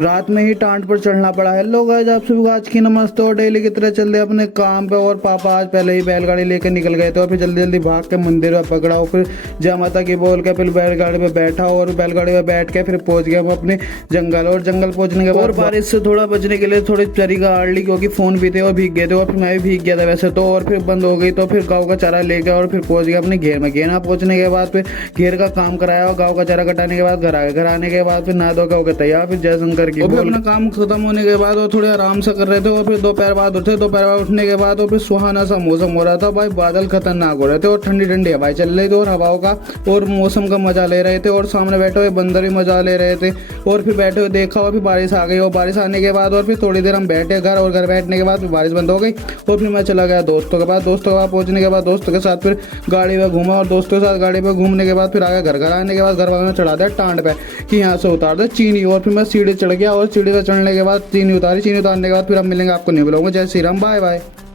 रात में ही टांट पर चढ़ना पड़ा। हेलो गाइस, आप सभी को आज की नमस्ते। और डेली की तरह चल रहे अपने काम पे। और पापा आज पहले ही बैलगाड़ी लेकर निकल गए थे और फिर जल्दी जल्दी भाग के मंदिर में पकड़ा और फिर जय माता की बोल के फिर बैलगाड़ी पे बैठा और बैलगाड़ी पे बैठ के फिर पहुंच गया हम अपने जंगल। और जंगल पहुंचने के बाद बारिश से थोड़ा बचने के लिए थोड़ी चरी गाड़ ली, क्योंकि फोन भी थे और भीग गए थे और फिर मैं भी भीग गया था वैसे तो। और फिर बंद हो गई तो फिर गाँव का चारा ले गया और फिर पहुंच गया अपने घेर में। घेर पहुंचने के बाद फिर घेर का काम कराया और गाँव का चारा कटाने के बाद घर आ गए। घर आने के बाद फिर नहा धो के हो गए तैयार फिर जयशंकर की। अपना काम खत्म होने के बाद और थोड़े आराम से कर रहे थे और फिर दोपहर बाद उठे। दोपहर बाद उठने के बाद और फिर सुहाना सा मौसम हो रहा था भाई, बादल खतरनाक हो रहे थे और ठंडी ठंडी हवाएं चल रही थी और हवाओं का और मौसम का मजा ले रहे थे। और सामने बैठे हुए बंदर भी मजा ले रहे थे। और फिर बैठे हुए देखा और फिर बारिश आ गई और बारिश आने के बाद और फिर थोड़ी देर हम बैठे घर। और घर बैठने के बाद फिर बारिश बंद हो गई और फिर मैं चला गया दोस्तों के पास। दोस्तों के पास पहुंचने के बाद दोस्तों के साथ फिर गाड़ी में घूमा और दोस्तों के साथ गाड़ी पे घूमने के बाद फिर आ गया घर। घर आने के बाद घर वालों ने चढ़ा दिया टांड पे कि यहाँ से उतार दे चीनी। और फिर मैं सीढ़ी चढ़ गया और सीढ़ी से चढ़ने के बाद चीनी उतारी। चीनी उतारने के बाद फिर हम मिलेंगे, आपको नहीं बुलाऊंगा। जय श्री राम, बाय बाय।